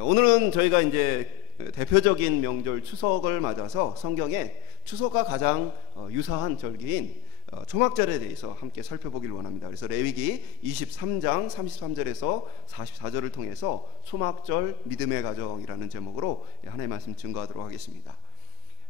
오늘은 저희가 이제 대표적인 명절 추석을 맞아서 성경에 추석과 가장 유사한 절기인 초막절에 대해서 함께 살펴보기를 원합니다. 그래서 레위기 23장 33절에서 44절을 통해서 초막절 믿음의 가정이라는 제목으로 하나님의 말씀 증거하도록 하겠습니다.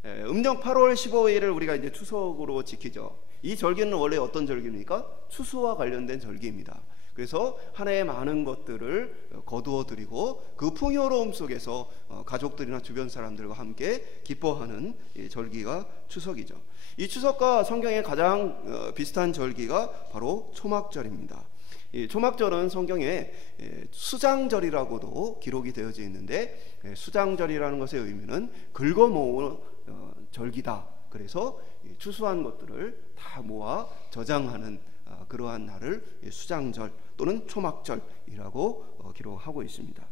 음력 8월 15일을 우리가 이제 추석으로 지키죠. 이 절기는 원래 어떤 절기입니까? 추수와 관련된 절기입니다. 그래서 한 해의 많은 것들을 거두어 드리고 그 풍요로움 속에서 가족들이나 주변 사람들과 함께 기뻐하는 절기가 추석이죠. 이 추석과 성경에 가장 비슷한 절기가 바로 초막절입니다. 이 초막절은 성경에 수장절이라고도 기록이 되어져 있는데, 수장절이라는 것의 의미는 긁어 모으는 절기다. 그래서 추수한 것들을 다 모아 저장하는 그러한 날을 수장절 또는 초막절이라고 기록하고 있습니다.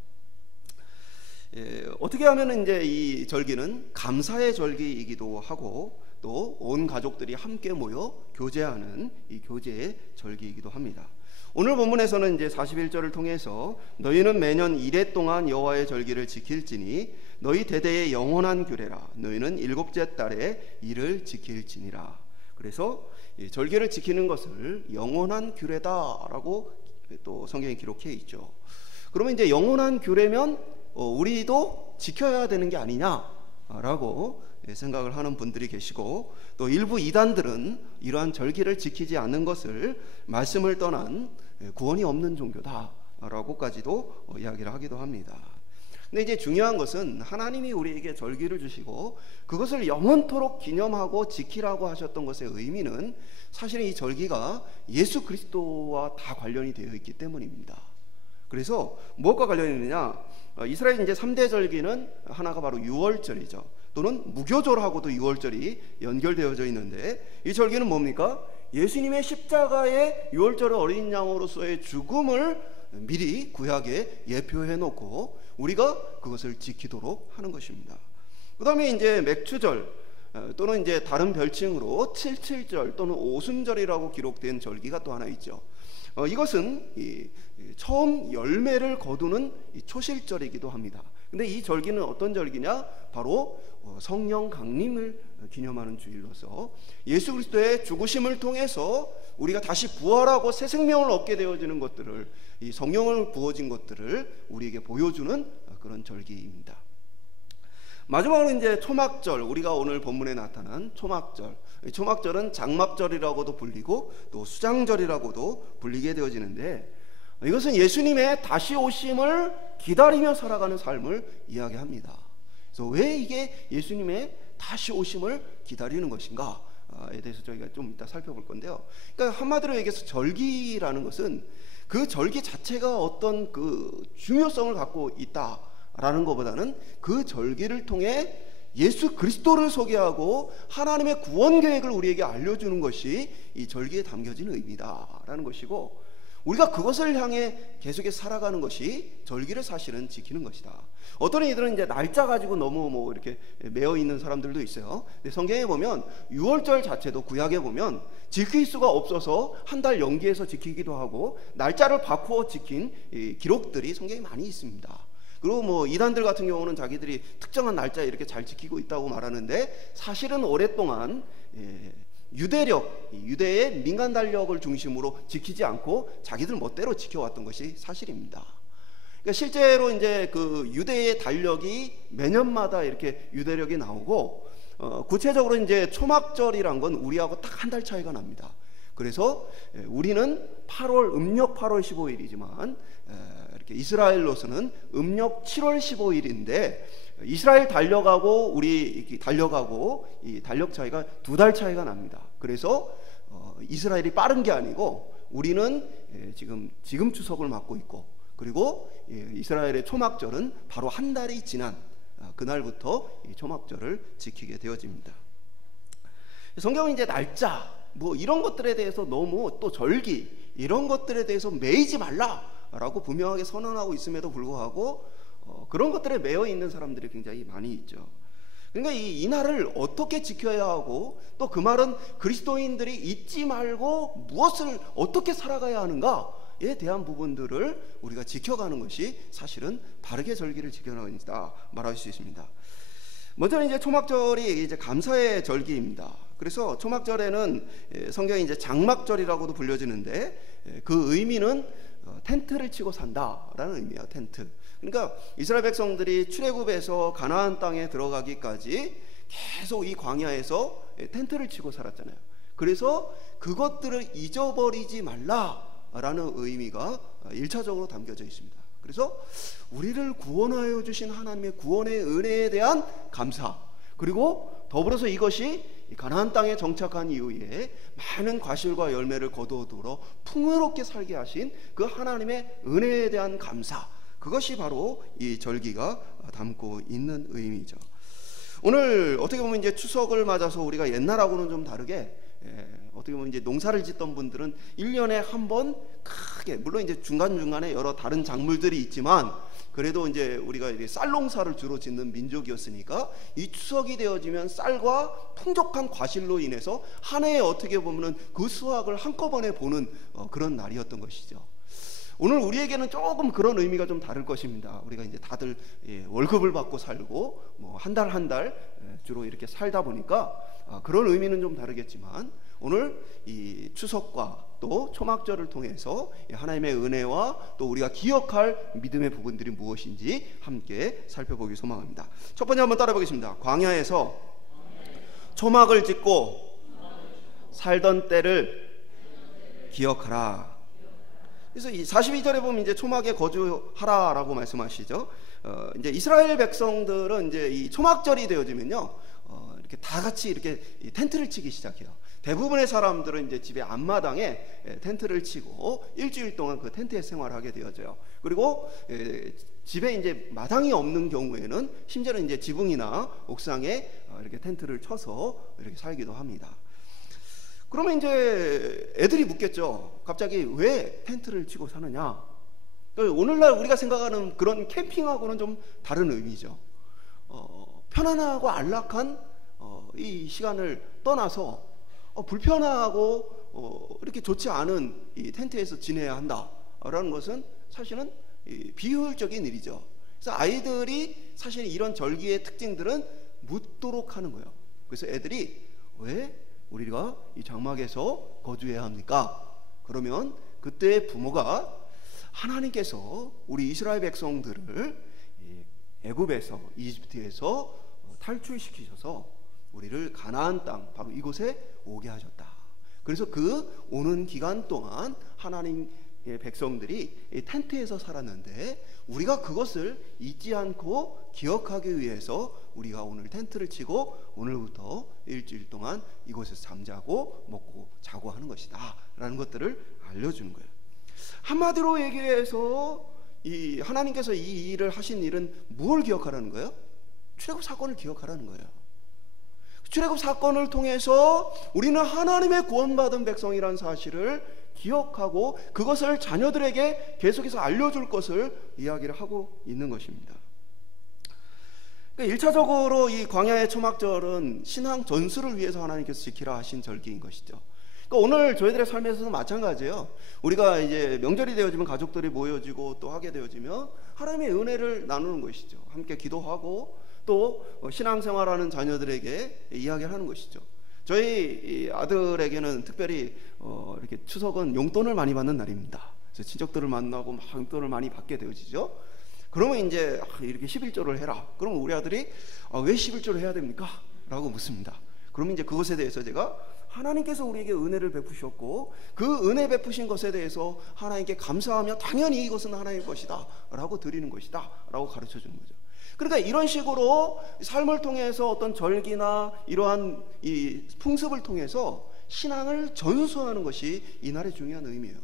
어떻게 하면 이제 이 절기는 감사의 절기이기도 하고 또 온 가족들이 함께 모여 교제하는 이 교제의 절기이기도 합니다. 오늘 본문에서는 이제 41절을 통해서 너희는 매년 이래 동안 여호와의 절기를 지킬지니 너희 대대의 영원한 규례라. 너희는 일곱째 달에 이를 지킬지니라. 그래서 이 절기를 지키는 것을 영원한 규례다라고 또 성경에 기록해 있죠. 그러면 이제 영원한 규례면 우리도 지켜야 되는 게 아니냐라고 생각을 하는 분들이 계시고, 또 일부 이단들은 이러한 절기를 지키지 않는 것을 말씀을 떠난 구원이 없는 종교다라고까지도 이야기를 하기도 합니다. 근데 이제 중요한 것은 하나님이 우리에게 절기를 주시고 그것을 영원토록 기념하고 지키라고 하셨던 것의 의미는 사실은 이 절기가 예수 그리스도와 다 관련이 되어 있기 때문입니다. 그래서 무엇과 관련이 있느냐? 이스라엘 이제 3대 절기는 하나가 바로 유월절이죠. 또는 무교절하고도 유월절이 연결되어져 있는데, 이 절기는 뭡니까? 예수님의 십자가의 유월절 어린 양으로서의 죽음을 미리 구약에 예표해 놓고 우리가 그것을 지키도록 하는 것입니다. 그 다음에 이제 맥추절 또는 이제 다른 별칭으로 칠칠절 또는 오순절이라고 기록된 절기가 또 하나 있죠. 이것은 처음 열매를 거두는 초실절이기도 합니다. 근데 이 절기는 어떤 절기냐? 바로 성령 강림을 기념하는 주일로서 예수 그리스도의 죽으심을 통해서 우리가 다시 부활하고 새 생명을 얻게 되어지는 것들을, 이 성령을 부어진 것들을 우리에게 보여주는 그런 절기입니다. 마지막으로 이제 초막절, 우리가 오늘 본문에 나타난 초막절. 초막절은 장막절이라고도 불리고 또 수장절이라고도 불리게 되어지는데, 이것은 예수님의 다시 오심을 기다리며 살아가는 삶을 이야기합니다. 그래서 왜 이게 예수님의 다시 오심을 기다리는 것인가에 대해서 저희가 좀 이따 살펴볼 건데요. 그러니까 한마디로 얘기해서 절기라는 것은 그 절기 자체가 어떤 그 중요성을 갖고 있다라는 것보다는 그 절기를 통해 예수 그리스도를 소개하고 하나님의 구원 계획을 우리에게 알려주는 것이 이 절기에 담겨진 의미다라는 것이고, 우리가 그것을 향해 계속해서 살아가는 것이 절기를 사실은 지키는 것이다. 어떤 이들은 이제 날짜 가지고 너무 이렇게 매여 있는 사람들도 있어요. 근데 성경에 보면 유월절 자체도 구약에 보면 지킬 수가 없어서 한 달 연기해서 지키기도 하고 날짜를 바꾸어 지킨 기록들이 성경에 많이 있습니다. 그리고 이단들 같은 경우는 자기들이 특정한 날짜에 이렇게 잘 지키고 있다고 말하는데, 사실은 오랫동안 유대의 민간 달력을 중심으로 지키지 않고 자기들 멋대로 지켜왔던 것이 사실입니다. 그러니까 실제로 이제 그 유대의 달력이 매년마다 이렇게 유대력이 나오고, 구체적으로 이제 초막절이란 건 우리하고 딱 한 달 차이가 납니다. 그래서 우리는 음력 8월 15일이지만 이렇게 이스라엘로서는 음력 7월 15일인데 이스라엘 달력하고 우리 달력하고 이 달력 차이가 2달 차이가 납니다. 그래서 이스라엘이 빠른 게 아니고 우리는 지금 추석을 맞고 있고, 그리고 이스라엘의 초막절은 바로 한 달이 지난 그날부터 이 초막절을 지키게 되어집니다. 성경은 이제 날짜 이런 것들에 대해서 너무, 또 절기 이런 것들에 대해서 매이지 말라라고 분명하게 선언하고 있음에도 불구하고 그런 것들에 매여 있는 사람들이 굉장히 많이 있죠. 그러니까 이 날을 어떻게 지켜야 하고, 또 그 말은 그리스도인들이 잊지 말고 무엇을 어떻게 살아가야 하는가, 대한 부분들을 우리가 지켜가는 것이 사실은 바르게 절기를 지켜가는 것이다 말할 수 있습니다. 먼저는 이제 초막절이 이제 감사의 절기입니다. 그래서 초막절에는 성경이 이제 장막절이라고도 불려지는데 그 의미는 텐트를 치고 산다라는 의미예요. 텐트. 그러니까 이스라엘 백성들이 출애굽에서 가나안 땅에 들어가기까지 계속 이 광야에서 텐트를 치고 살았잖아요. 그래서 그것들을 잊어버리지 말라라는 의미가 1차적으로 담겨져 있습니다. 그래서 우리를 구원하여 주신 하나님의 구원의 은혜에 대한 감사, 그리고 더불어서 이것이 가나안 땅에 정착한 이후에 많은 과실과 열매를 거두어 풍요롭게 살게 하신 그 하나님의 은혜에 대한 감사, 그것이 바로 이 절기가 담고 있는 의미죠. 오늘 어떻게 보면 이제 추석을 맞아서 우리가 옛날하고는 좀 다르게 어떻게 보면 이제 농사를 짓던 분들은 1년에 한 번 크게, 물론 이제 중간중간에 여러 다른 작물들이 있지만 그래도 이제 우리가 이제 쌀 농사를 주로 짓는 민족이었으니까 이 추석이 되어지면 쌀과 풍족한 과실로 인해서 한 해에 어떻게 보면은 그 수확을 한꺼번에 보는 그런 날이었던 것이죠. 오늘 우리에게는 조금 그런 의미가 좀 다를 것입니다. 우리가 이제 다들 월급을 받고 살고 뭐 한 달 한 달 주로 이렇게 살다 보니까 그런 의미는 좀 다르겠지만 오늘 이 추석과 또 초막절을 통해서 하나님의 은혜와 또 우리가 기억할 믿음의 부분들이 무엇인지 함께 살펴보기 소망합니다. 첫 번째 한번 따라 보겠습니다. 광야에서 초막을 짓고 살던 때를 기억하라. 그래서 이 42절에 보면 이제 초막에 거주하라라고 말씀하시죠. 이제 이스라엘 백성들은 이제 이 초막절이 되어지면요, 이렇게 다 같이 이렇게 텐트를 치기 시작해요. 대부분의 사람들은 이제 집의 앞마당에 텐트를 치고 일주일 동안 그 텐트에 생활하게 되어져요. 그리고 집에 이제 마당이 없는 경우에는 심지어는 이제 지붕이나 옥상에 이렇게 텐트를 쳐서 이렇게 살기도 합니다. 그러면 이제 애들이 묻겠죠. 갑자기 왜 텐트를 치고 사느냐? 오늘날 우리가 생각하는 그런 캠핑하고는 좀 다른 의미죠. 편안하고 안락한 이 시간을 떠나서 불편하고 이렇게 좋지 않은 이 텐트에서 지내야 한다라는 것은 사실은 비효율적인 일이죠. 그래서 아이들이 사실 이런 절기의 특징들은 묻도록 하는 거예요. 그래서 애들이 왜 우리가 이 장막에서 거주해야 합니까? 그러면 그때 부모가 하나님께서 우리 이스라엘 백성들을 애굽에서, 이집트에서 탈출시키셔서 우리를 가나안 땅, 바로 이곳에 오게 하셨다. 그래서 그 오는 기간 동안 하나님의 백성들이 이 텐트에서 살았는데 우리가 그것을 잊지 않고 기억하기 위해서 우리가 오늘 텐트를 치고 오늘부터 일주일 동안 이곳에서 잠자고 먹고 자고 하는 것이다 라는 것들을 알려주는 거예요. 한마디로 얘기해서 이 하나님께서 이 일을 하신 일은 무엇을 기억하라는 거예요? 출애굽 사건을 기억하라는 거예요. 출애굽 사건을 통해서 우리는 하나님의 구원받은 백성이라는 사실을 기억하고 그것을 자녀들에게 계속해서 알려줄 것을 이야기를 하고 있는 것입니다. 그러니까 1차적으로 이 광야의 초막절은 신앙 전수를 위해서 하나님께서 지키라 하신 절기인 것이죠. 그러니까 오늘 저희들의 삶에서도 마찬가지예요. 우리가 이제 명절이 되어지면 가족들이 모여지고 또 하게 되어지면 하나님의 은혜를 나누는 것이죠. 함께 기도하고 또 신앙생활하는 자녀들에게 이야기를 하는 것이죠. 저희 아들에게는 특별히 이렇게 추석은 용돈을 많이 받는 날입니다. 그래서 친척들을 만나고 막 용돈을 많이 받게 되어지죠. 그러면 이제 이렇게 11조를 해라. 그러면 우리 아들이 왜 11조를 해야 됩니까? 라고 묻습니다. 그러면 이제 그것에 대해서 제가 하나님께서 우리에게 은혜를 베푸셨고 그 은혜 베푸신 것에 대해서 하나님께 감사하며 당연히 이것은 하나님의 것이다 라고 드리는 것이다 라고 가르쳐 주는 거죠. 그러니까 이런 식으로 삶을 통해서 어떤 절기나 이러한 이 풍습을 통해서 신앙을 전수하는 것이 이날의 중요한 의미예요.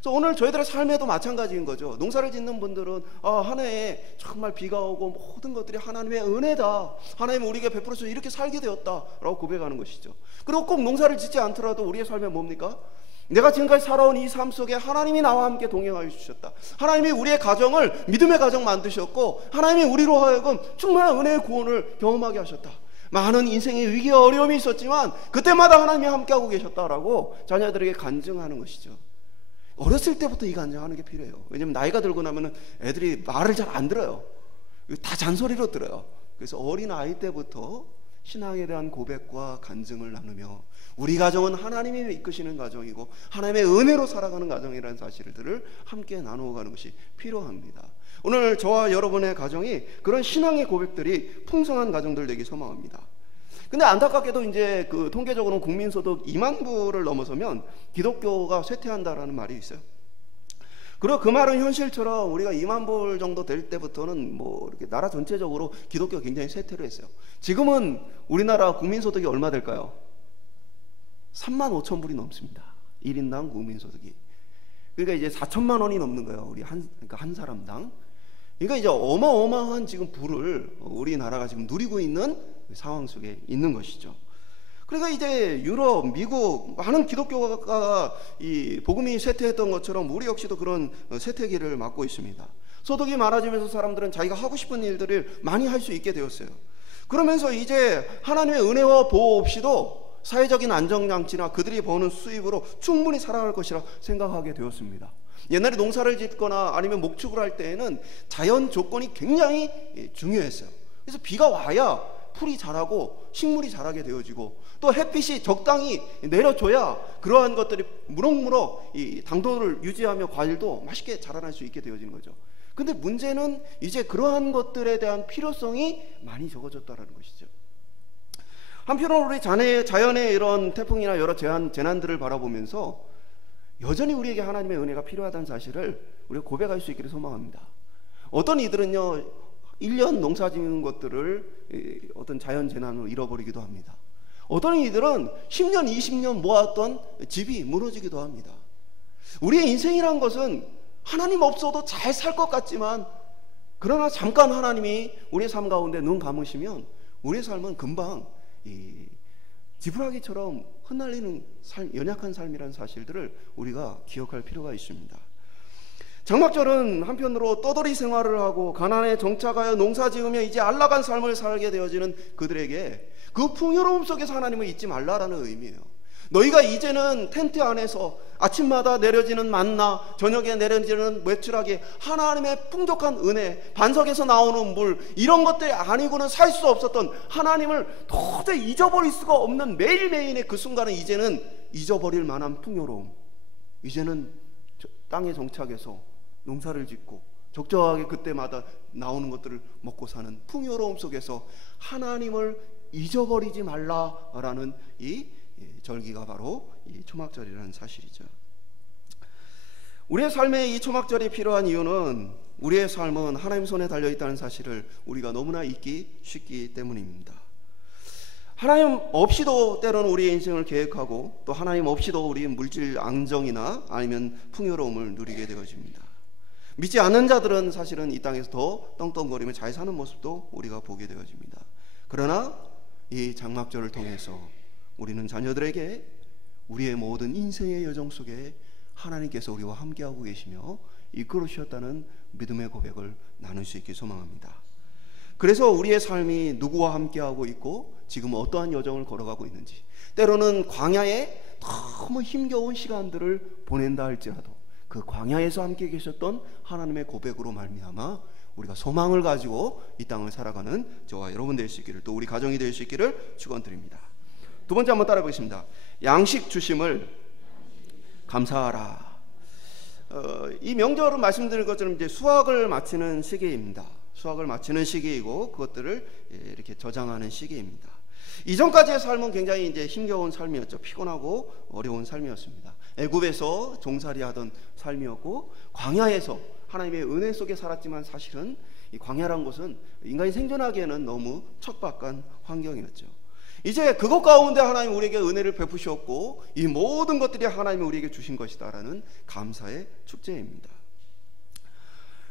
그래서 오늘 저희들의 삶에도 마찬가지인 거죠. 농사를 짓는 분들은 한 해에 정말 비가 오고 모든 것들이 하나님의 은혜다, 하나님은 우리에게 베풀어서 이렇게 살게 되었다라고 고백하는 것이죠. 그리고 꼭 농사를 짓지 않더라도 우리의 삶에 뭡니까? 내가 지금까지 살아온 이 삶 속에 하나님이 나와 함께 동행하여 주셨다. 하나님이 우리의 가정을 믿음의 가정 만드셨고 하나님이 우리로 하여금 충만한 은혜의 구원을 경험하게 하셨다. 많은 인생의 위기와 어려움이 있었지만 그때마다 하나님이 함께하고 계셨다라고 자녀들에게 간증하는 것이죠. 어렸을 때부터 이 간증하는 게 필요해요. 왜냐면 나이가 들고 나면은 애들이 말을 잘 안 들어요. 다 잔소리로 들어요. 그래서 어린 아이 때부터 신앙에 대한 고백과 간증을 나누며 우리 가정은 하나님이 이끄시는 가정이고 하나님의 은혜로 살아가는 가정이라는 사실들을 함께 나누어가는 것이 필요합니다. 오늘 저와 여러분의 가정이 그런 신앙의 고백들이 풍성한 가정들 되기 소망합니다. 근데 안타깝게도 이제 그 통계적으로는 국민소득 2만 부를 넘어서면 기독교가 쇠퇴한다라는 말이 있어요. 그리고 그 말은 현실처럼 우리가 2만 불 정도 될 때부터는 뭐 이렇게 나라 전체적으로 기독교가 굉장히 쇠퇴를 했어요. 지금은 우리나라 국민소득이 얼마 될까요? 3만 5천 불이 넘습니다. 1인당 국민소득이. 그러니까 이제 4천만 원이 넘는 거예요. 그러니까 한 사람당. 그러니까 이제 어마어마한 지금 부를 우리나라가 지금 누리고 있는 상황 속에 있는 것이죠. 그러니까 이제 유럽, 미국 많은 기독교가 이 복음이 쇠퇴했던 것처럼 우리 역시도 그런 쇠퇴기를 맞고 있습니다. 소득이 많아지면서 사람들은 자기가 하고 싶은 일들을 많이 할 수 있게 되었어요. 그러면서 이제 하나님의 은혜와 보호 없이도 사회적인 안정장치나 그들이 버는 수입으로 충분히 살아갈 것이라 생각하게 되었습니다. 옛날에 농사를 짓거나 아니면 목축을 할 때에는 자연 조건이 굉장히 중요했어요. 그래서 비가 와야 풀이 자라고 식물이 자라게 되어지고 또 햇빛이 적당히 내려줘야 그러한 것들이 무럭무럭 이 당도를 유지하며 과일도 맛있게 자라날 수 있게 되어지는 거죠. 근데 문제는 이제 그러한 것들에 대한 필요성이 많이 적어졌다는 것이죠. 한편으로 우리 자연의 이런 태풍이나 여러 재난들을 바라보면서 여전히 우리에게 하나님의 은혜가 필요하다는 사실을 우리가 고백할 수 있기를 소망합니다. 어떤 이들은요 1년 농사 지은 것들을 어떤 자연재난으로 잃어버리기도 합니다. 어떤 이들은 10년 20년 모았던 집이 무너지기도 합니다. 우리의 인생이란 것은 하나님 없어도 잘 살 것 같지만 그러나 잠깐 하나님이 우리의 삶 가운데 눈 감으시면 우리의 삶은 금방 이 지푸라기처럼 흩날리는 연약한 삶이라는 사실들을 우리가 기억할 필요가 있습니다. 장막절은 한편으로 떠돌이 생활을 하고 가난에 정착하여 농사 지으며 이제 안락한 삶을 살게 되어지는 그들에게 그 풍요로움 속에서 하나님을 잊지 말라라는 의미예요. 너희가 이제는 텐트 안에서 아침마다 내려지는 만나, 저녁에 내려지는 메추라기, 하나님의 풍족한 은혜, 반석에서 나오는 물, 이런 것들이 아니고는 살 수 없었던 하나님을 도저히 잊어버릴 수가 없는 매일매일의 그 순간은 이제는 잊어버릴 만한 풍요로움, 이제는 땅에 정착해서 농사를 짓고 적정하게 그때마다 나오는 것들을 먹고 사는 풍요로움 속에서 하나님을 잊어버리지 말라라는 이 절기가 바로 이 초막절이라는 사실이죠. 우리의 삶에 이 초막절이 필요한 이유는 우리의 삶은 하나님 손에 달려있다는 사실을 우리가 너무나 잊기 쉽기 때문입니다. 하나님 없이도 때로는 우리의 인생을 계획하고 또 하나님 없이도 우리 물질 안정이나 아니면 풍요로움을 누리게 되어집니다. 믿지 않는 자들은 사실은 이 땅에서 더 떵떵거리며 잘 사는 모습도 우리가 보게 되어집니다. 그러나 이 장막절을 통해서 우리는 자녀들에게 우리의 모든 인생의 여정 속에 하나님께서 우리와 함께하고 계시며 이끌어 주셨다는 믿음의 고백을 나눌 수 있게 소망합니다. 그래서 우리의 삶이 누구와 함께하고 있고 지금 어떠한 여정을 걸어가고 있는지, 때로는 광야에 너무 힘겨운 시간들을 보낸다 할지라도 그 광야에서 함께 계셨던 하나님의 고백으로 말미암아 우리가 소망을 가지고 이 땅을 살아가는 저와 여러분 될 수 있기를, 또 우리 가정이 될 수 있기를 축원드립니다. 두 번째 한번 따라해 보겠습니다. 양식 주심을 감사하라. 이 명절은 말씀드린 것처럼 이제 수확을 마치는 시기입니다. 수확을 마치는 시기이고 그것들을 이렇게 저장하는 시기입니다. 이전까지의 삶은 굉장히 이제 힘겨운 삶이었죠. 피곤하고 어려운 삶이었습니다. 애굽에서 종살이하던 삶이었고 광야에서 하나님의 은혜 속에 살았지만 사실은 이 광야란 곳은 인간이 생존하기에는 너무 척박한 환경이었죠. 이제 그것 가운데 하나님 우리에게 은혜를 베푸셨고 이 모든 것들이 하나님이 우리에게 주신 것이다라는 감사의 축제입니다.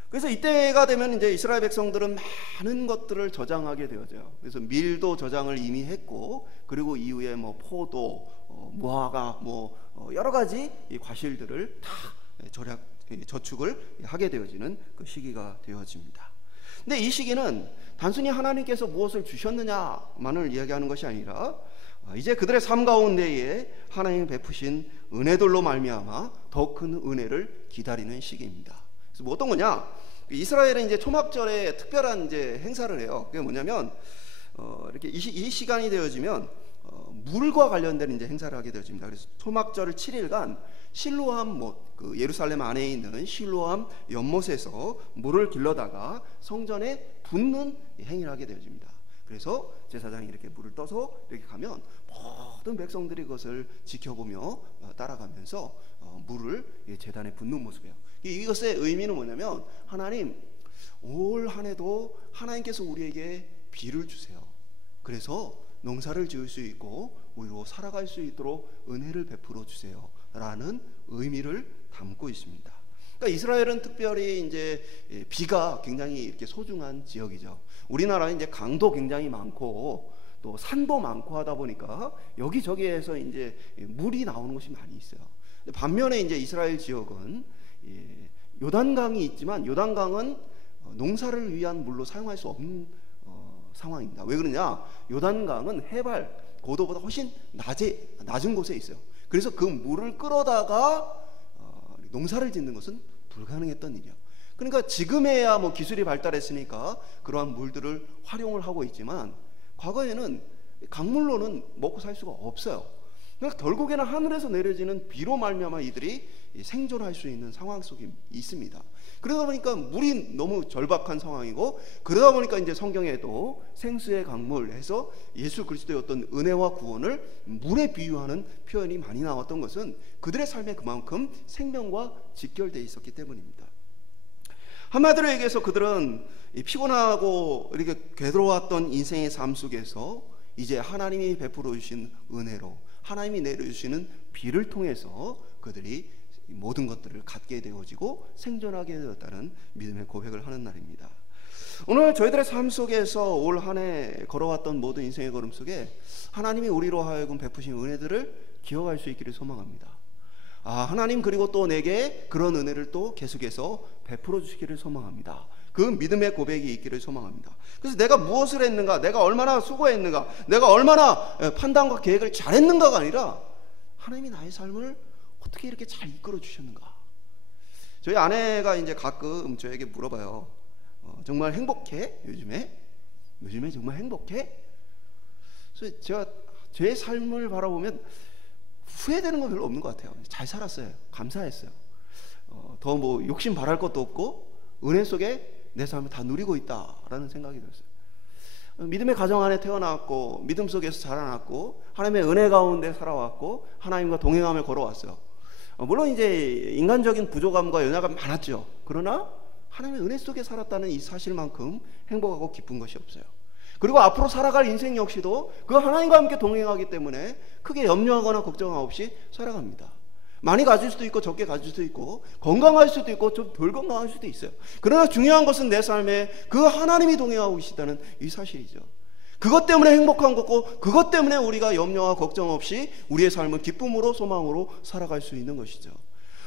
그래서 이때가 되면 이제 이스라엘 백성들은 많은 것들을 저장하게 되어져요. 그래서 밀도 저장을 이미 했고, 그리고 이후에 뭐 포도, 무화과, 여러 가지 이 과실들을 다 저축을 하게 되어지는 그 시기가 되어집니다. 근데 이 시기는 단순히 하나님께서 무엇을 주셨느냐만을 이야기하는 것이 아니라 이제 그들의 삶 가운데에 하나님이 베푸신 은혜들로 말미암아 더 큰 은혜를 기다리는 시기입니다. 그래서 뭐 어떤 거냐? 이스라엘은 이제 초막절에 특별한 이제 행사를 해요. 그게 뭐냐면 이렇게 이 시간이 되어지면 물과 관련된 이제 행사를 하게 되어집니다. 그래서 초막절 7일간 실로암 못, 그 예루살렘 안에 있는 실로암 연못에서 물을 길러다가 성전에 붓는 행위를 하게 되어집니다. 그래서 제사장이 이렇게 물을 떠서 이렇게 가면 모든 백성들이 그것을 지켜보며 따라가면서 물을 제단에 붓는 모습이에요. 이것의 의미는 뭐냐면, 하나님, 올 한 해도 하나님께서 우리에게 비를 주세요. 그래서 농사를 지을 수 있고 우리로 살아갈 수 있도록 은혜를 베풀어 주세요 라는 의미를 담고 있습니다. 그러니까 이스라엘은 특별히 이제 비가 굉장히 이렇게 소중한 지역이죠. 우리나라는 이제 강도 굉장히 많고 또 산도 많고 하다 보니까 여기저기에서 이제 물이 나오는 곳이 많이 있어요. 반면에 이제 이스라엘 지역은 요단강이 있지만 요단강은 농사를 위한 물로 사용할 수 없는 상황입니다. 왜 그러냐? 요단강은 해발 고도보다 훨씬 낮은 곳에 있어요. 그래서 그 물을 끌어다가 농사를 짓는 것은 불가능했던 일이에요. 그러니까 지금에야 뭐 기술이 발달했으니까 그러한 물들을 활용을 하고 있지만 과거에는 강물로는 먹고 살 수가 없어요. 그러니까 결국에는 하늘에서 내려지는 비로 말미암아 이들이 생존할 수 있는 상황 속에 있습니다. 그러다 보니까 물이 너무 절박한 상황이고, 그러다 보니까 이제 성경에도 생수의 강물 해서 예수 그리스도의 어떤 은혜와 구원을 물에 비유하는 표현이 많이 나왔던 것은 그들의 삶에 그만큼 생명과 직결되어 있었기 때문입니다. 한마디로 얘기해서 그들은 피곤하고 이렇게 괴로웠던 인생의 삶 속에서 이제 하나님이 베풀어 주신 은혜로, 하나님이 내려주시는 비를 통해서 그들이 모든 것들을 갖게 되어지고 생존하게 되었다는 믿음의 고백을 하는 날입니다. 오늘 저희들의 삶 속에서 올 한 해 걸어왔던 모든 인생의 걸음 속에 하나님이 우리로 하여금 베푸신 은혜들을 기억할 수 있기를 소망합니다. 하나님, 그리고 또 내게 그런 은혜를 또 계속해서 베풀어 주시기를 소망합니다. 그 믿음의 고백이 있기를 소망합니다. 그래서 내가 무엇을 했는가, 내가 얼마나 수고했는가, 내가 얼마나 판단과 계획을 잘했는가가 아니라 하나님이 나의 삶을 어떻게 이렇게 잘 이끌어 주셨는가. 저희 아내가 이제 가끔 저에게 물어봐요. 정말 행복해? 요즘에 정말 행복해? 그래서 제가 제 삶을 바라보면 후회되는 건 별로 없는 것 같아요. 잘 살았어요. 감사했어요. 더 뭐 욕심 바랄 것도 없고 은혜 속에 내 삶을 다 누리고 있다라는 생각이 들었어요. 믿음의 가정 안에 태어났고 믿음 속에서 자라났고 하나님의 은혜 가운데 살아왔고 하나님과 동행하며 걸어왔어요. 물론 이제 인간적인 부족함과 연약함이 많았죠. 그러나 하나님의 은혜 속에 살았다는 이 사실만큼 행복하고 기쁜 것이 없어요. 그리고 앞으로 살아갈 인생 역시도 그 하나님과 함께 동행하기 때문에 크게 염려하거나 걱정 없이 살아갑니다. 많이 가질 수도 있고 적게 가질 수도 있고 건강할 수도 있고 좀 덜 건강할 수도 있어요. 그러나 중요한 것은 내 삶에 그 하나님이 동행하고 계시다는 이 사실이죠. 그것 때문에 행복한 거고 그것 때문에 우리가 염려와 걱정 없이 우리의 삶을 기쁨으로 소망으로 살아갈 수 있는 것이죠.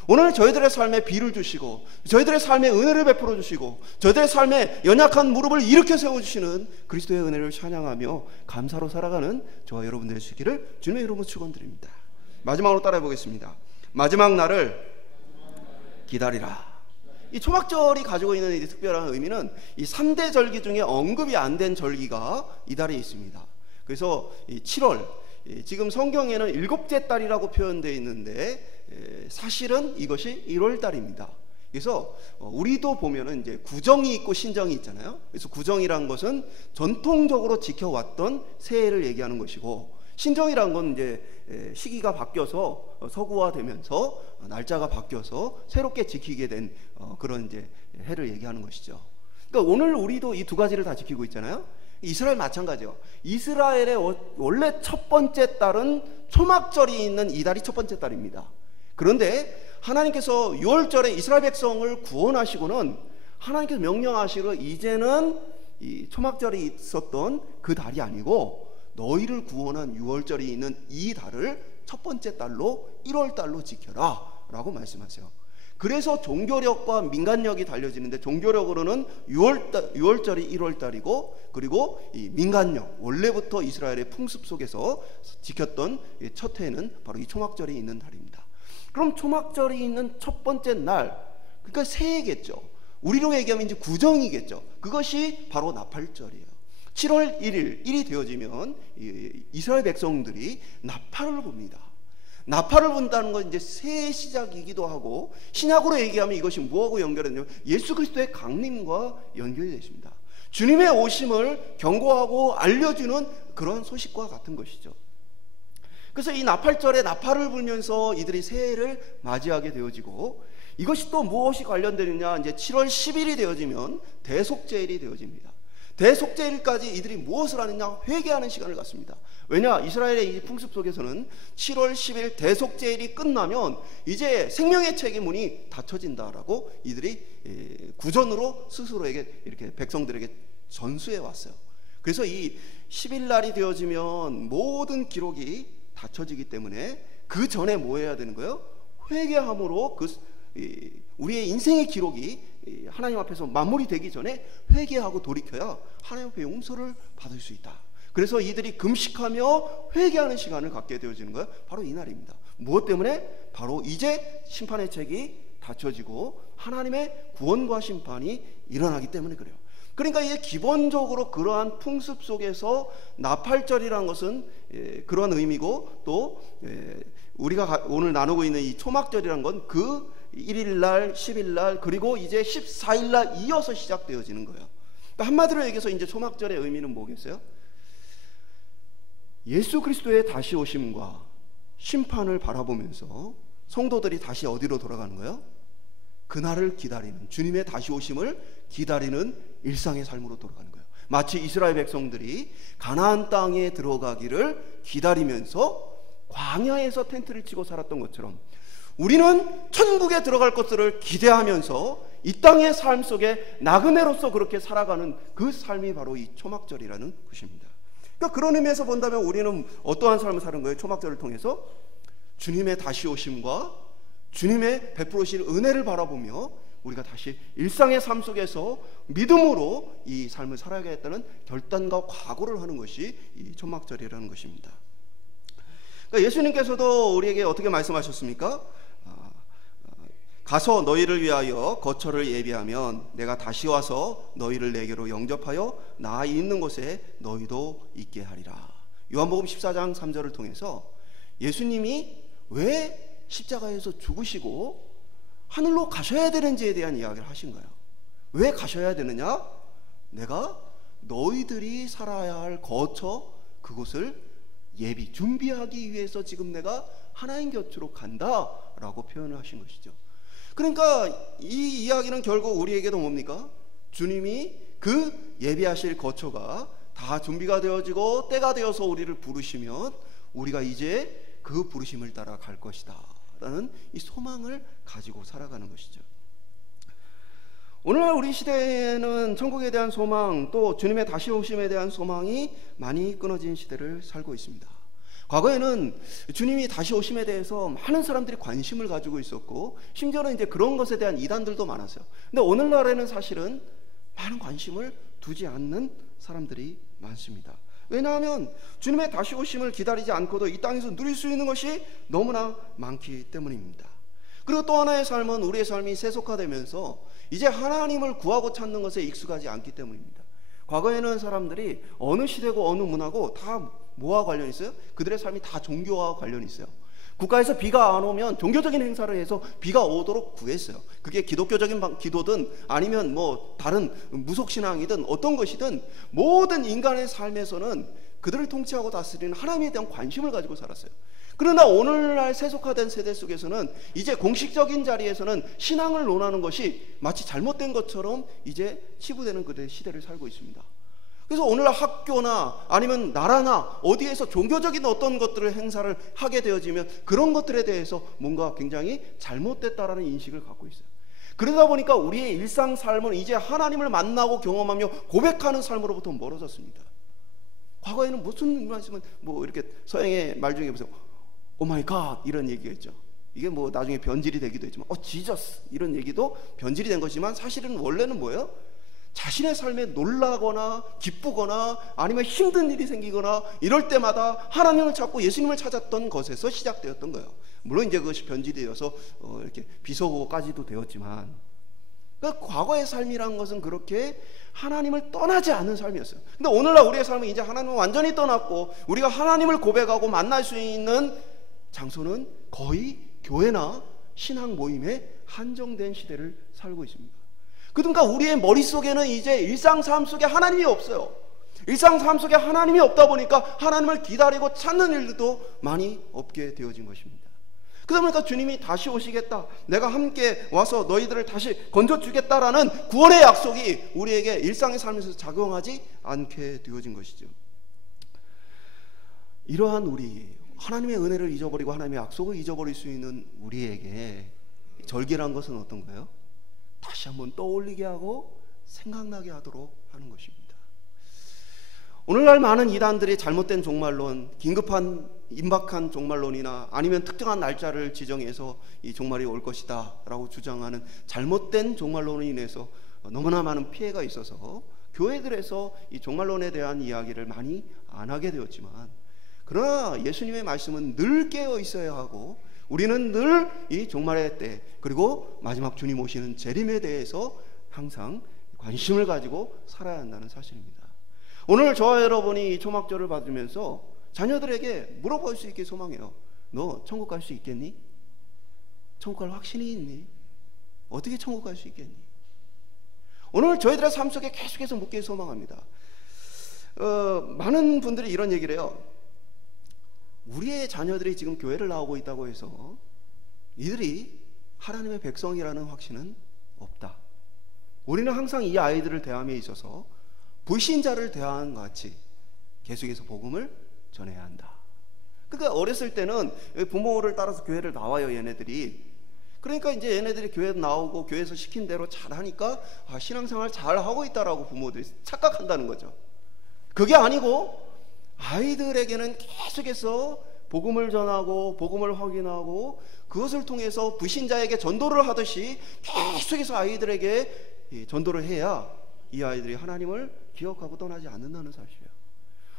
오늘 저희들의 삶에 비를 주시고 저희들의 삶에 은혜를 베풀어 주시고 저희들의 삶에 연약한 무릎을 일으켜 세워주시는 그리스도의 은혜를 찬양하며 감사로 살아가는 저와 여러분 되시기를 주님의 이름으로 축원드립니다. 마지막으로 따라해 보겠습니다. 마지막 날을 기다리라. 이 초막절이 가지고 있는 이 특별한 의미는 이 3대 절기 중에 언급이 안 된 절기가 이달에 있습니다. 그래서 이 7월, 지금 성경에는 7째 달이라고 표현되어 있는데 사실은 이것이 1월 달입니다. 그래서 우리도 보면은 이제 구정이 있고 신정이 있잖아요. 그래서 구정이란 것은 전통적으로 지켜왔던 새해를 얘기하는 것이고, 신정이란 건 이제 시기가 바뀌어서 서구화되면서 날짜가 바뀌어서 새롭게 지키게 된 그런 이제 해를 얘기하는 것이죠. 그러니까 오늘 우리도 이 두 가지를 다 지키고 있잖아요. 이스라엘 마찬가지요. 이스라엘의 원래 첫 번째 달은 초막절이 있는 이달이 첫 번째 달입니다. 그런데 하나님께서 6월절에 이스라엘 백성을 구원하시고는 하나님께서 명령하시기로 이제는 이 초막절이 있었던 그 달이 아니고 너희를 구원한 6월절이 있는 이 달을 첫 번째 달로 1월 달로 지켜라 라고 말씀하세요. 그래서 종교력과 민간력이 달려지는데, 종교력으로는 6월절이 1월달이고, 그리고 이 민간력, 원래부터 이스라엘의 풍습 속에서 지켰던 첫 해는 바로 이 초막절이 있는 달입니다. 그럼 초막절이 있는 첫 번째 날, 그러니까 새해겠죠. 우리로 얘기하면 이제 구정이겠죠. 그것이 바로 나팔절이에요. 7월 1일이 되어지면 이스라엘 백성들이 나팔을 붑니다. 나팔을 분다는 건 이제 새해 시작이기도 하고, 신약으로 얘기하면 이것이 뭐하고 연결되냐면 예수 그리스도의 강림과 연결이 되십니다. 주님의 오심을 경고하고 알려주는 그런 소식과 같은 것이죠. 그래서 이 나팔절에 나팔을 불면서 이들이 새해를 맞이하게 되어지고, 이것이 또 무엇이 관련되느냐, 이제 7월 10일이 되어지면 대속제일이 되어집니다. 대속제일까지 이들이 무엇을 하느냐, 회개하는 시간을 갖습니다. 왜냐, 이스라엘의 이 풍습 속에서는 7월 10일 대속제일이 끝나면 이제 생명의 책의 문이 닫혀진다라고 이들이 구전으로 스스로에게, 이렇게 백성들에게 전수해 왔어요. 그래서 이 10일 날이 되어지면 모든 기록이 닫혀지기 때문에 그 전에 뭐 해야 되는 거예요? 회개함으로 우리의 인생의 기록이 하나님 앞에서 마무리되기 전에 회개하고 돌이켜야 하나님 앞에 용서를 받을 수 있다. 그래서 이들이 금식하며 회개하는 시간을 갖게 되어지는 거예요. 바로 이 날입니다. 무엇 때문에? 바로 이제 심판의 책이 닫혀지고 하나님의 구원과 심판이 일어나기 때문에 그래요. 그러니까 이제 기본적으로 그러한 풍습 속에서 나팔절이라는 것은 그런 의미고, 또 우리가 오늘 나누고 있는 이 초막절이라는 건 그 1일날, 10일날, 그리고 이제 14일날 이어서 시작되어지는 거예요. 그러니까 한마디로 얘기해서 이제 초막절의 의미는 뭐겠어요? 예수 그리스도의 다시 오심과 심판을 바라보면서 성도들이 다시 어디로 돌아가는 거예요? 그날을 기다리는, 주님의 다시 오심을 기다리는 일상의 삶으로 돌아가는 거예요. 마치 이스라엘 백성들이 가나안 땅에 들어가기를 기다리면서 광야에서 텐트를 치고 살았던 것처럼, 우리는 천국에 들어갈 것들을 기대하면서 이 땅의 삶 속에 나그네로서 그렇게 살아가는 그 삶이 바로 이 초막절이라는 것입니다. 그러니까 그런 의미에서 본다면 우리는 어떠한 삶을 사는 거예요? 초막절을 통해서 주님의 다시 오심과 주님의 베풀으실 은혜를 바라보며 우리가 다시 일상의 삶 속에서 믿음으로 이 삶을 살아야겠다는 결단과 각오를 하는 것이 이 초막절이라는 것입니다. 그러니까 예수님께서도 우리에게 어떻게 말씀하셨습니까? 가서 너희를 위하여 거처를 예비하면 내가 다시 와서 너희를 내게로 영접하여 나 있는 곳에 너희도 있게 하리라. 요한복음 14장 3절을 통해서 예수님이 왜 십자가에서 죽으시고 하늘로 가셔야 되는지에 대한 이야기를 하신 거예요. 왜 가셔야 되느냐? 내가 너희들이 살아야 할 거처, 그곳을 준비하기 위해서 지금 내가 하나님 곁으로 간다라고 표현을 하신 것이죠. 그러니까 이 이야기는 결국 우리에게도 뭡니까? 주님이 그 예비하실 거처가 다 준비가 되어지고 때가 되어서 우리를 부르시면 우리가 이제 그 부르심을 따라 갈 것이다 라는 이 소망을 가지고 살아가는 것이죠. 오늘날 우리 시대에는 천국에 대한 소망, 또 주님의 다시 오심에 대한 소망이 많이 끊어진 시대를 살고 있습니다. 과거에는 주님이 다시 오심에 대해서 많은 사람들이 관심을 가지고 있었고, 심지어는 이제 그런 것에 대한 이단들도 많았어요. 근데 오늘날에는 사실은 많은 관심을 두지 않는 사람들이 많습니다. 왜냐하면 주님의 다시 오심을 기다리지 않고도 이 땅에서 누릴 수 있는 것이 너무나 많기 때문입니다. 그리고 또 하나의 삶은 우리의 삶이 세속화되면서 이제 하나님을 구하고 찾는 것에 익숙하지 않기 때문입니다. 과거에는 사람들이 어느 시대고 어느 문화고 다 뭐와 관련이 있어요? 그들의 삶이 다 종교와 관련이 있어요. 국가에서 비가 안 오면 종교적인 행사를 해서 비가 오도록 구했어요. 그게 기독교적인 기도든 아니면 뭐 다른 무속신앙이든 어떤 것이든 모든 인간의 삶에서는 그들을 통치하고 다스리는 하나님에 대한 관심을 가지고 살았어요. 그러나 오늘날 세속화된 세대 속에서는 이제 공식적인 자리에서는 신앙을 논하는 것이 마치 잘못된 것처럼 이제 치부되는 그들의 시대를 살고 있습니다. 그래서 오늘날 학교나 아니면 나라나 어디에서 종교적인 어떤 것들을 행사를 하게 되어지면 그런 것들에 대해서 뭔가 굉장히 잘못됐다라는 인식을 갖고 있어요. 그러다 보니까 우리의 일상 삶은 이제 하나님을 만나고 경험하며 고백하는 삶으로부터 멀어졌습니다. 과거에는 무슨 말씀은 뭐 이렇게 서양의 말 중에 무슨 오 마이 갓 이런 얘기가 있죠. 이게 뭐 나중에 변질이 되기도 했지만 지저스 이런 얘기도 변질이 된 것이지만 사실은 원래는 뭐예요? 자신의 삶에 놀라거나 기쁘거나 아니면 힘든 일이 생기거나 이럴 때마다 하나님을 찾고 예수님을 찾았던 것에서 시작되었던 거예요. 물론 이제 그것이 변질이 되어서 이렇게 비속어까지도 되었지만, 그러니까 과거의 삶이라는 것은 그렇게 하나님을 떠나지 않은 삶이었어요. 근데 오늘날 우리의 삶은 이제 하나님을 완전히 떠났고 우리가 하나님을 고백하고 만날 수 있는 장소는 거의 교회나 신앙 모임에 한정된 시대를 살고 있습니다. 그러니까 우리의 머릿속에는 이제 일상 삶 속에 하나님이 없어요. 일상 삶 속에 하나님이 없다 보니까 하나님을 기다리고 찾는 일도 많이 없게 되어진 것입니다. 그러다 보니까 주님이 다시 오시겠다, 내가 함께 와서 너희들을 다시 건져주겠다라는 구원의 약속이 우리에게 일상의 삶에서 작용하지 않게 되어진 것이죠. 이러한 우리, 하나님의 은혜를 잊어버리고 하나님의 약속을 잊어버릴 수 있는 우리에게 절기란 것은 어떤 거예요? 다시 한번 떠올리게 하고 생각나게 하도록 하는 것입니다. 오늘날 많은 이단들이 잘못된 종말론, 긴급한 임박한 종말론이나 아니면 특정한 날짜를 지정해서 이 종말이 올 것이다 라고 주장하는 잘못된 종말론으로 인해서 너무나 많은 피해가 있어서 교회들에서 이 종말론에 대한 이야기를 많이 안 하게 되었지만, 그러나 예수님의 말씀은 늘 깨어 있어야 하고 우리는 늘 이 종말의 때 그리고 마지막 주님 오시는 재림에 대해서 항상 관심을 가지고 살아야 한다는 사실입니다. 오늘 저와 여러분이 이 초막절을 받으면서 자녀들에게 물어볼 수 있게 소망해요. 너 천국 갈 수 있겠니? 천국 갈 확신이 있니? 어떻게 천국 갈 수 있겠니? 오늘 저희들의 삶 속에 계속해서 묻길 소망합니다. 많은 분들이 이런 얘기를 해요. 우리의 자녀들이 지금 교회를 나오고 있다고 해서 이들이 하나님의 백성이라는 확신은 없다. 우리는 항상 이 아이들을 대함에 있어서 불신자를 대하는 것 같이 계속해서 복음을 전해야 한다. 그러니까 어렸을 때는 부모를 따라서 교회를 나와요, 얘네들이. 그러니까 이제 얘네들이 교회 나오고 교회에서 시킨 대로 잘하니까 신앙생활 잘하고 있다라고 부모들이 착각한다는 거죠. 그게 아니고 아이들에게는 계속해서 복음을 전하고 복음을 확인하고 그것을 통해서 불신자에게 전도를 하듯이 계속해서 아이들에게 전도를 해야 이 아이들이 하나님을 기억하고 떠나지 않는다는 사실이에요.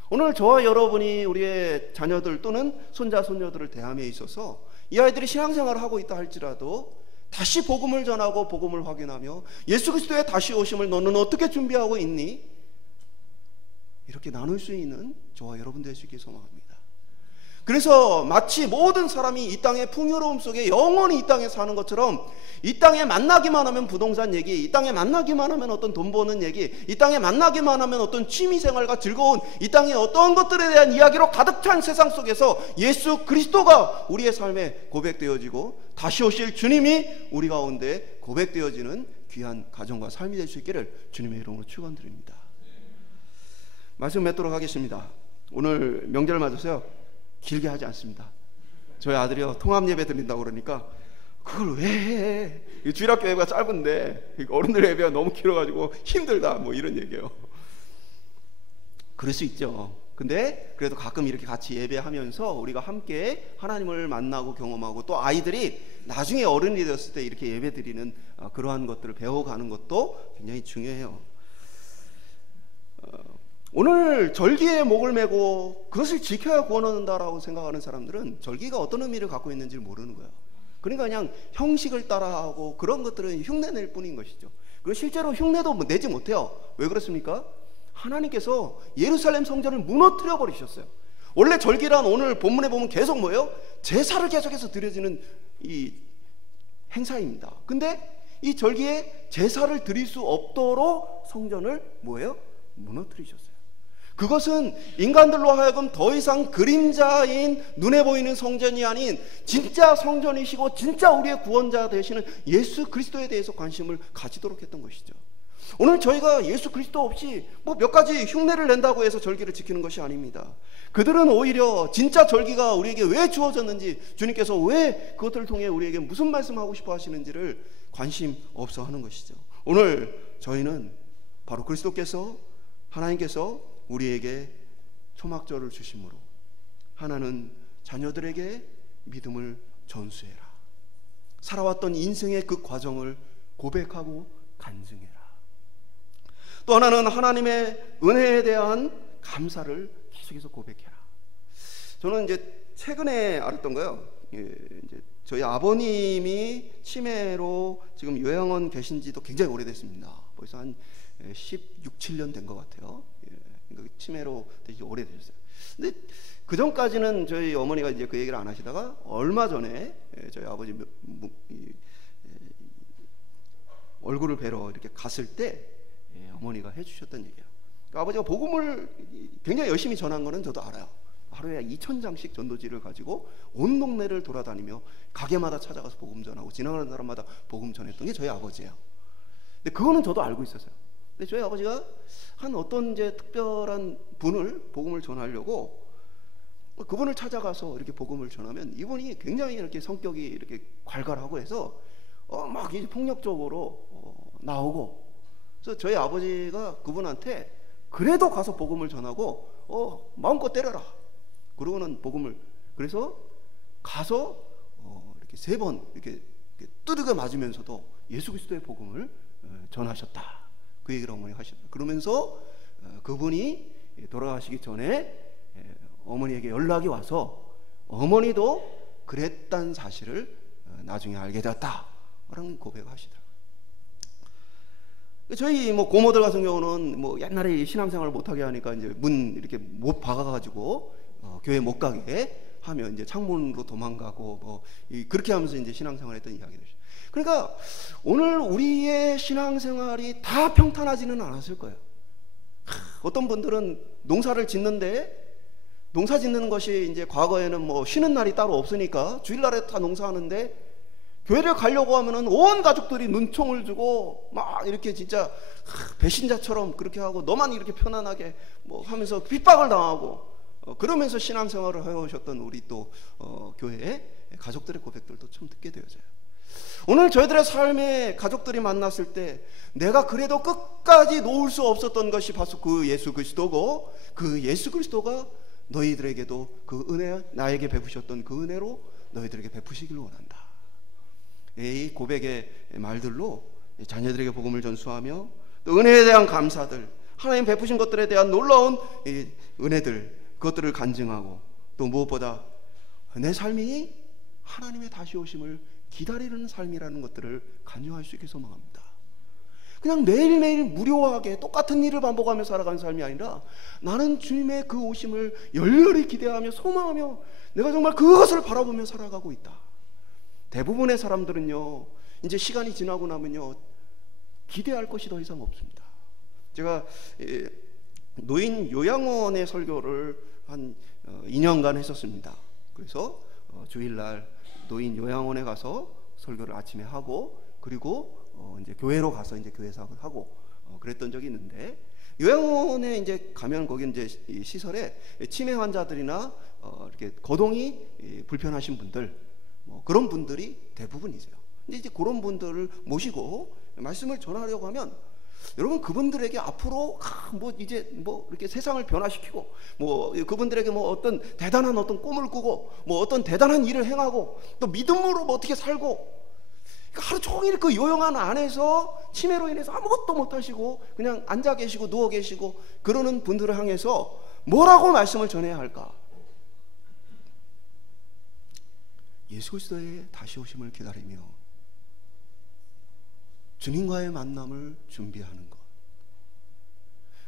오늘 저와 여러분이 우리의 자녀들 또는 손자 손녀들을 대함에 있어서 이 아이들이 신앙생활을 하고 있다 할지라도 다시 복음을 전하고 복음을 확인하며 예수 그리스도의 다시 오심을 너는 어떻게 준비하고 있니? 이렇게 나눌 수 있는 저와 여러분 될 수 있게 소망합니다. 그래서 마치 모든 사람이 이 땅의 풍요로움 속에 영원히 이 땅에 사는 것처럼 이 땅에 만나기만 하면 부동산 얘기, 이 땅에 만나기만 하면 어떤 돈 버는 얘기, 이 땅에 만나기만 하면 어떤 취미생활과 즐거운 이 땅의 어떤 것들에 대한 이야기로 가득 찬 세상 속에서 예수 그리스도가 우리의 삶에 고백되어지고 다시 오실 주님이 우리 가운데 고백되어지는 귀한 가정과 삶이 될 수 있기를 주님의 이름으로 축원드립니다. 말씀 맺도록 하겠습니다. 오늘 명절 맞아서요 길게 하지 않습니다. 저희 아들이요 통합 예배 드린다고 그러니까 그걸 왜 해? 주일학교 예배가 짧은데 어른들 예배가 너무 길어가지고 힘들다 뭐 이런 얘기예요. 그럴 수 있죠. 근데 그래도 가끔 이렇게 같이 예배하면서 우리가 함께 하나님을 만나고 경험하고 또 아이들이 나중에 어른이 되었을 때 이렇게 예배 드리는 그러한 것들을 배워가는 것도 굉장히 중요해요. 오늘 절기에 목을 메고 그것을 지켜야 구원 얻는다라고 생각하는 사람들은 절기가 어떤 의미를 갖고 있는지 모르는 거예요. 그러니까 그냥 형식을 따라하고 그런 것들은 흉내낼 뿐인 것이죠. 그리고 실제로 흉내도 내지 못해요. 왜 그렇습니까? 하나님께서 예루살렘 성전을 무너뜨려 버리셨어요. 원래 절기란 오늘 본문에 보면 계속 뭐예요? 제사를 계속해서 드려지는 이 행사입니다. 근데 이 절기에 제사를 드릴 수 없도록 성전을 뭐예요? 무너뜨리셨어요. 그것은 인간들로 하여금 더 이상 그림자인 눈에 보이는 성전이 아닌 진짜 성전이시고 진짜 우리의 구원자 되시는 예수 그리스도에 대해서 관심을 가지도록 했던 것이죠. 오늘 저희가 예수 그리스도 없이 뭐 몇 가지 흉내를 낸다고 해서 절기를 지키는 것이 아닙니다. 그들은 오히려 진짜 절기가 우리에게 왜 주어졌는지, 주님께서 왜 그것들을 통해 우리에게 무슨 말씀하고 싶어 하시는지를 관심 없어 하는 것이죠. 오늘 저희는 바로 그리스도께서, 하나님께서 우리에게 초막절을 주심으로 하나는 자녀들에게 믿음을 전수해라, 살아왔던 인생의 그 과정을 고백하고 간증해라. 또 하나는 하나님의 은혜에 대한 감사를 계속해서 고백해라. 저는 이제 최근에 알았던 거요. 이제 저희 아버님이 치매로 지금 요양원 계신 지도 굉장히 오래됐습니다. 벌써 한 16, 17년 된 것 같아요. 치매로 되게 오래되셨어요. 근데 그 전까지는 저희 어머니가 이제 그 얘기를 안 하시다가 얼마 전에 저희 아버지 얼굴을 뵈러 이렇게 갔을 때 어머니가 해주셨던 얘기예요. 그러니까 아버지가 복음을 굉장히 열심히 전한 거는 저도 알아요. 하루에 2,000장씩 전도지를 가지고 온 동네를 돌아다니며 가게마다 찾아가서 복음 전하고 지나가는 사람마다 복음 전했던 게 저희 아버지예요. 근데 그거는 저도 알고 있었어요. 근데 저희 아버지가 한 어떤 이제 특별한 분을 복음을 전하려고 그분을 찾아가서 이렇게 복음을 전하면 이분이 굉장히 이렇게 성격이 이렇게 괄괄하고 해서 막 이제 폭력적으로 나오고, 그래서 저희 아버지가 그분한테 그래도 가서 복음을 전하고 마음껏 때려라. 그러고는 복음을, 그래서 가서 이렇게 3번 이렇게 두들겨 맞으면서도 예수 그리스도의 복음을 전하셨다. 그 얘기를 어머니가 하셨다. 그러면서 그분이 돌아가시기 전에 어머니에게 연락이 와서 어머니도 그랬단 사실을 나중에 알게 되었다 라는 고백을 하시더라고요. 저희 고모들 같은 경우는 옛날에 신앙생활을 못하게 하니까 이제 문 이렇게 못 박아가지고 교회 못 가게 하면 이제 창문으로 도망가고 그렇게 하면서 이제 신앙생활했던 이야기를. 그러니까 오늘 우리의 신앙생활이 다 평탄하지는 않았을 거예요. 어떤 분들은 농사를 짓는데, 농사 짓는 것이 이제 과거에는 쉬는 날이 따로 없으니까 주일날에 다 농사하는데 교회를 가려고 하면은 온 가족들이 눈총을 주고 막 이렇게 진짜 배신자처럼 그렇게 하고 너만 이렇게 편안하게 하면서 핍박을 당하고 그러면서 신앙생활을 해오셨던 우리 또 교회의 가족들의 고백들도 참 듣게 되어져요. 오늘 저희들의 삶에 가족들이 만났을 때 내가 그래도 끝까지 놓을 수 없었던 것이 바로 그 예수 그리스도고, 그 예수 그리스도가 너희들에게도 그 은혜, 나에게 베푸셨던 그 은혜로 너희들에게 베푸시길 원한다. 이 고백의 말들로 자녀들에게 복음을 전수하며 또 은혜에 대한 감사들, 하나님 베푸신 것들에 대한 놀라운 은혜들, 그것들을 간증하고, 또 무엇보다 내 삶이 하나님의 다시 오심을 기다리는 삶이라는 것들을 간증할 수 있게 소망합니다. 그냥 매일매일 무료하게 똑같은 일을 반복하며 살아가는 삶이 아니라 나는 주님의 그 오심을 열렬히 기대하며 소망하며 내가 정말 그것을 바라보며 살아가고 있다. 대부분의 사람들은요, 이제 시간이 지나고 나면요, 기대할 것이 더 이상 없습니다. 제가 노인 요양원의 설교를 한 2년간 했었습니다. 그래서 주일날 노인 요양원에 가서 설교를 아침에 하고, 그리고 이제 교회로 가서 이제 교회 사역을 하고 그랬던 적이 있는데, 요양원에 이제 가면 거기 이제 시설에 치매 환자들이나 이렇게 거동이 불편하신 분들, 그런 분들이 대부분이세요. 근데 이제 그런 분들을 모시고 말씀을 전하려고 하면 여러분, 그분들에게 앞으로 이제 이렇게 세상을 변화시키고 그분들에게 어떤 대단한 어떤 꿈을 꾸고 어떤 대단한 일을 행하고 또 믿음으로 어떻게 살고, 하루 종일 그 요양원 안에서 치매로 인해서 아무것도 못하시고 그냥 앉아 계시고 누워 계시고 그러는 분들을 향해서 뭐라고 말씀을 전해야 할까? 예수 그리스도의 다시 오심을 기다리며 주님과의 만남을 준비하는 것,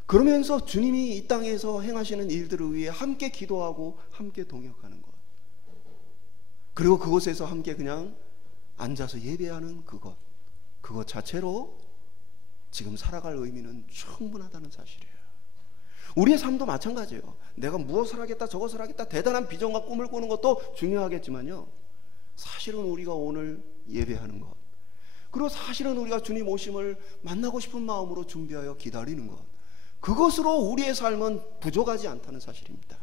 그러면서 주님이 이 땅에서 행하시는 일들을 위해 함께 기도하고 함께 동역하는 것, 그리고 그곳에서 함께 그냥 앉아서 예배하는 그것 자체로 지금 살아갈 의미는 충분하다는 사실이에요. 우리의 삶도 마찬가지예요. 내가 무엇을 하겠다 저것을 하겠다 대단한 비전과 꿈을 꾸는 것도 중요하겠지만요, 사실은 우리가 오늘 예배하는 것, 그리고 사실은 우리가 주님 오심을 만나고 싶은 마음으로 준비하여 기다리는 것, 그것으로 우리의 삶은 부족하지 않다는 사실입니다.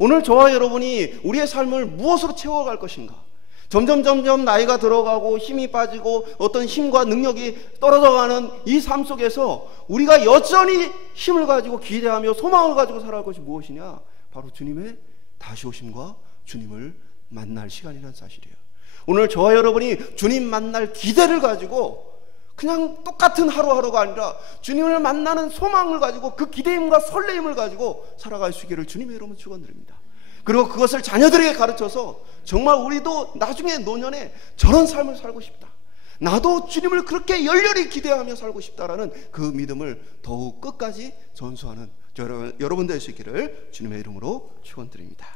오늘 저와 여러분이 우리의 삶을 무엇으로 채워갈 것인가? 점점 나이가 들어가고 힘이 빠지고 어떤 힘과 능력이 떨어져가는 이 삶 속에서 우리가 여전히 힘을 가지고 기대하며 소망을 가지고 살아갈 것이 무엇이냐? 바로 주님의 다시 오심과 주님을 만날 시간이라는 사실이에요. 오늘 저와 여러분이 주님 만날 기대를 가지고 그냥 똑같은 하루하루가 아니라 주님을 만나는 소망을 가지고 그 기대임과 설레임을 가지고 살아갈 수 있기를 주님의 이름으로 축원드립니다. 그리고 그것을 자녀들에게 가르쳐서 정말 우리도 나중에 노년에 저런 삶을 살고 싶다, 나도 주님을 그렇게 열렬히 기대하며 살고 싶다라는 그 믿음을 더욱 끝까지 전수하는 여러분 될 수 있기를 주님의 이름으로 축원드립니다.